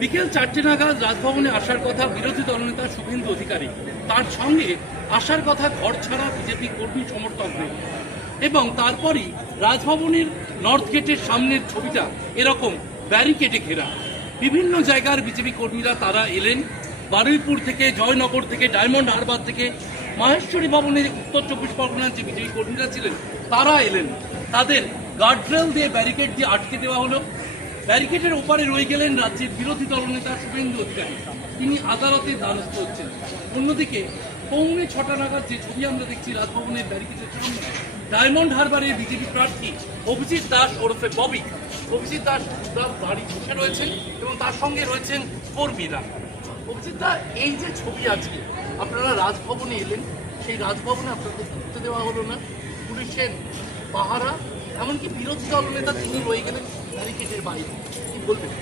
বিকেল 4টে নাগাদ রাজভবনে আসার কথা বিরোধী দলনেতা শুভেন্দু অধিকারী, তার সঙ্গে আসার কথা ঘর ছাড়া বিজেপি কর্মী সমর্থকদের। এবং তারপরই রাজভবনের নর্থ গেটের সামনের ছবিটা এরকম ব্যারিকেডে ঘেরা। বিভিন্ন জায়গার বিজেপি কর্মীরা তারা এলেন, বারুইপুর থেকে, জয়নগর থেকে, ডায়মন্ড হারবার থেকে, মাহেশ্বরী ভবনের উত্তর 24 পরগনার যে বিজেপি কর্মীরা ছিলেন তারা এলেন। তাদের গার্ডরেল দিয়ে ব্যারিকেড দিয়ে আটকে দেওয়া হলো। ব্যারিকেডের ওপারে রয়ে গেলেন রাজ্যের বিরোধী দলনেতা শুভেন্দু অধিকারী, তিনি আদালতে দ্বারস্থ হচ্ছেন। অন্যদিকে পৌনে 6টা নাগাদ যে ছবি আমরা দেখছি রাজভবনের ব্যারিকেডের সামনে, ডায়মন্ড হারবারের বিজেপি প্রার্থী অভিজিৎ দাস ওরফে ববি, অভিজিৎ দাস তার বাড়ি বসে রয়েছেন এবং তার সঙ্গে রয়েছেন কর্মীরা। অভিজিৎ দা, এই যে ছবি আজকে আপনারা রাজভবনে এলেন, সেই রাজভবনে আপনাদের ঢুকতে দেওয়া হলো না, পুলিশের পাহারা, এমনকি বিরোধী দলনেতা তিনি রয়ে গেলেন ব্যারিকেডের বাইরে, কি বলবেন?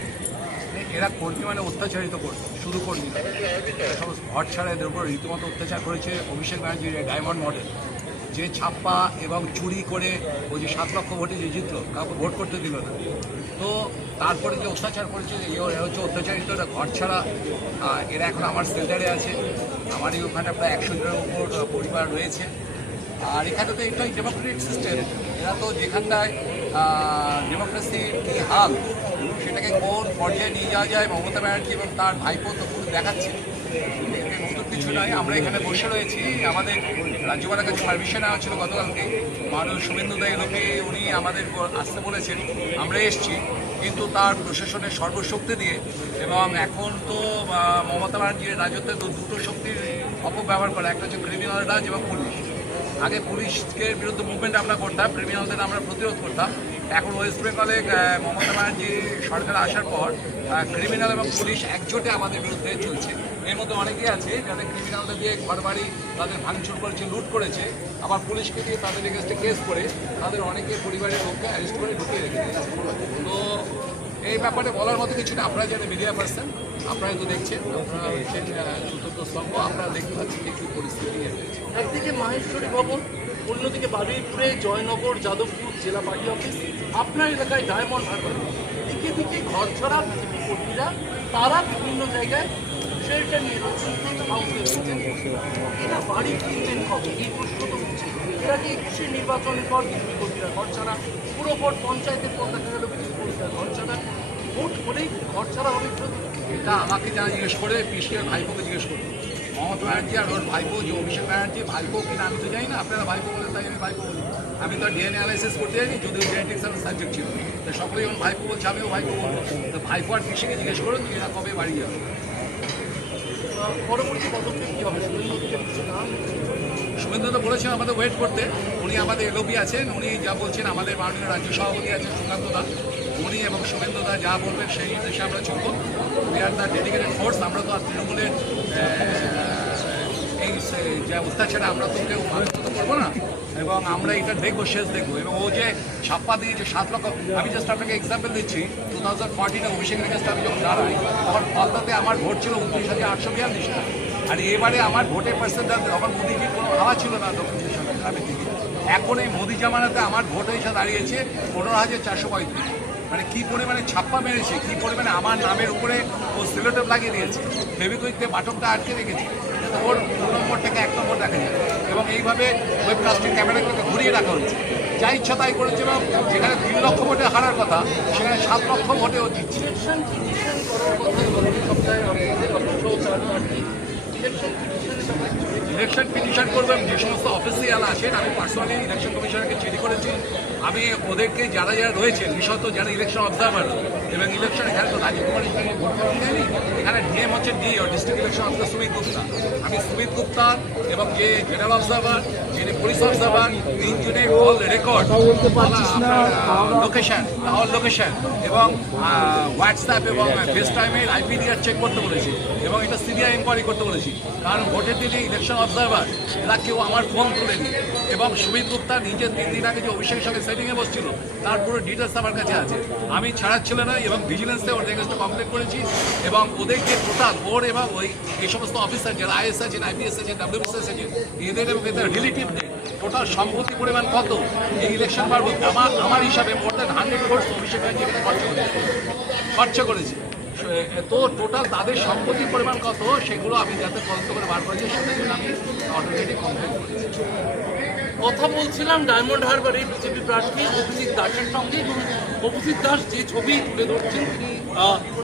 এরা কর্মী মানে অত্যাচারিত করছে, শুধু কর্মী সব ঘর ছাড়া এদের উপর রীতিমতো অত্যাচার করেছে অভিষেক ব্যানার্জির ডায়মন্ড মডেল, যে ছাপ্পা এবং চুরি করে ওই যে 7 লক্ষ ভোটে যে জিতলো, কাউকে ভোট করতে দিল না। তো তারপরে যে অত্যাচার করেছে, এরা হচ্ছে অত্যাচারিত, এরা ঘর ছাড়া। এরা এখন আমার সেন্টারে আছে, আমারই ওখানে প্রায় 100 জনের উপর পরিবার রয়েছে। আর এখানে তো এটাই ডেমোক্রেটিক সিস্টেম, এরা তো যেখানটায় ডেমোক্রেসির কি হাল সেটাকে কোন পর্যায়ে নিয়ে যাওয়া যায় মমতা ব্যানার্জি এবং তার ভাইপো তো পুরো দেখাচ্ছে। নতুন কিছু নয়, আমরা এখানে বসে রয়েছি, আমাদের রাজ্যপালের কাছে পারমিশন নেওয়া ছিল গতকালকে, মাননীয় শুভেন্দু দা এলোকে উনি আমাদের আসতে বলেছেন, আমরা এসছি, কিন্তু তার প্রশাসনের সর্বশক্তি দিয়ে। এবং এখন তো মমতা ব্যানার্জির রাজত্বে দুটো শক্তির অপব্যবহার করে, একটা হচ্ছে ক্রিমিনাল রাজ এবং পুলিশ। আগে পুলিশকে বিরুদ্ধে মুভমেন্ট আমরা করতাম, ক্রিমিনালদের আমরা প্রতিরোধ করতাম। এখন ওয়েস্ট বেঙ্গলে মমতা ব্যানার্জি সরকার আসার পর ক্রিমিনাল এবং পুলিশ একজোটে আমাদের বিরুদ্ধে চলছে। এর মধ্যে অনেকেই আছে যাদের ক্রিমিনালদের দিয়ে ঘরবাড়ি তাদের ভাঙচুর করেছে, লুট করেছে, আবার পুলিশকে দিয়ে তাদের এগেস্টে কেস করে তাদের অনেকে পরিবারের লোককে অ্যারেস্ট করে ঢুকিয়ে রেখেছে। তো এই ব্যাপারে বলার মতো কিছু না, আপনারা যারা মিডিয়া পার্সন আপনারা তো দেখছেন, আপনারা হচ্ছেন চতুর্থ স্তম্ভ, আপনারা দেখতে পাচ্ছেন যে কী পরিস্থিতি হয়েছে। একদিকে মাহেশ্বরী ভবন, অন্যদিকে বারুইপুরে জয়নগর, যাদবপুর জেলা পার্টি অফিস, আপনার এলাকায় ডায়মন্ড হারবার, দিকে দিকে ঘর ছাড়া বিজেপি কর্মীরা তারা বিভিন্ন জায়গায় শেল্টার নিয়ে রয়েছেন, হাউসে রয়েছেন। এরা বাড়ি কিনবেন কবে, এই প্রশ্ন তো হচ্ছে। এরা কি 21 নির্বাচনের পর বিজেপি কর্মীরা ঘর ছাড়া, পুরো ভোট পঞ্চায়েতের পর দেখা গেল বিজেপি কর্মীরা ঘর ছাড়া, ভোট হলেই ঘর ছাড়া হবে। এটা আমাকে যারা জিজ্ঞেস করে, পিসির ভাইপোকে জিজ্ঞেস করুন। মমতা ব্যানার্জি আর ওর ভাইপো যে অভিষেক ব্যানার্জি, ভাইপো কিনা আমি তো জানি না, আপনারা ভাইপো বলেন তাই আমি ভাইপো বলি। আমি তো ডিএনএ অ্যানালাইসিস করতে যাইনি, যদিও জেনেটিক্স আমার সাবজেক্ট ছিল। তো সকলেই যখন ভাইপো বলছে আমিও ভাইপো বলবো। তো ভাইপো আর পিসিকে জিজ্ঞেস করুন যে এরা কবে বাড়ি যাবে। পরবর্তী পদক্ষেপ কী হবে? শুভেন্দু তো বলেছেন আমাদের ওয়েট করতে, উনি আমাদের এলওপি আছেন, উনি যা বলছেন, আমাদের মাননীয় রাজ্য সভাপতি আছেন সুকান্ত দা, উনি এবং শুভেন্দু দা যা বলবেন সেই নির্দেশে আমরা চলব। We are the dedicated force, আমরা তো আর তৃণমূলের এই যে অত্যাচারে আমরা তো কেউ মানত করবো না, এবং আমরা এটা দেখবো, শেষ দেখবো। এবং ও যে ছাপ্পা দিয়ে যে 7 লক্ষ, আমি জাস্ট আপনাকে এক্সাম্পল দিচ্ছি, 2014-এ অভিষেক রেগেস্টে আমি যখন দাঁড়াই তখন কলকাতাতে আমার ভোট ছিল 29,842টা, আর এবারে আমার ভোটের পার্সেন্টেজ, তখন মোদিজির কোনো হাওয়া ছিল না দক্ষিণ গ্রামের দিকে। এখন এই মোদি জামানাতে আমার ভোট এসে দাঁড়িয়েছে 15,435। মানে কী পরিমাণে ছাপ্পা মেরেছে, কী পরিমাণে আমার নামের উপরে ও সিলোটেপ লাগিয়ে দিয়েছে, ফেভিকুইকতে বাটনটা আটকে রেখেছে যাতে ওর 2 নম্বর থেকে 1 নম্বর দেখা যায়। এবং এইভাবে ওয়েবকাস্টিং ক্যামেরাগুলোকে ঘুরিয়ে রাখা হচ্ছে, যা ইচ্ছা তাই করেছে। এবং যেখানে 3 লক্ষ ভোটে হারার কথা সেখানে 7 লক্ষ ভোটে ও জিতছে। ইলেকশন পিটিশন করবেন যে সমস্ত অফিসিয়াল আছেন, আমি পার্সোনালি ইলেকশন কমিশনারকে চিঠি করেছি। আমি ওদেরকে যারা যারা রয়েছেন, বিশেষত যারা ইলেকশন অবজারভার, এবং ইলেকশন এখানে তো রাজীব কুমার ইসলামকে ভোট করা যায়নি, এখানে ডিএম হচ্ছে DO, district election officer Sumit Gupta. আমি সুমিত গুপ্তা এবং যে জেনারেল অবজারভার, যিনি পুলিশ অবজারভার, 3 জনের all record, location, all location এবং হোয়াটসঅ্যাপ এবং ফেস টাইমের IPDR চেক করতে বলেছি, এবং এটা সিবিআই ইনকোয়ারি করতে বলেছি। কারণ ভোটের দিনে ইলেকশন অবজারভার এরা কেউ আমার ফোন তুলেনি, এবং সুমিত গুপ্তা নিজে 3 দিন আগে যে অভিষেকের সঙ্গে সেটিংয়ে বসছিল তার পুরো ডিটেলস আমার কাছে আছে। আমি ছাড়াচ্ছিল না, এবং ভিজিলেন্সে ওর এগেন্সটে কমপ্লেন করেছি, এবং ওদের যে টোটাল ওর এবং ওই এই সমস্ত অফিসার যারা IS আছেন, IPS আছেন, WBCS আছেন, এদের এবং এদের রিলেটিভদের টোটাল সম্পত্তি পরিমাণ কত এই ইলেকশন বাড়ব, আমার হিসাবে মোর দ্যান 100 কোটি অভিষেক ব্যানার্জি এখানে খরচ করেছে। খরচা করেছে। তো টোটাল তাদের সম্পত্তির পরিমাণ কত সেগুলো আমি যাতে তদন্ত করে বার করেছি সেটার জন্য আমি অটোমেটিক কমপ্লেন করেছি। কথা বলছিলাম ডায়মন্ড হারবারে বিজেপি প্রার্থী অভিজিৎ দাসের সঙ্গে, এবং অভিজিৎ দাস যে ছবি তুলে ধরছেন তিনি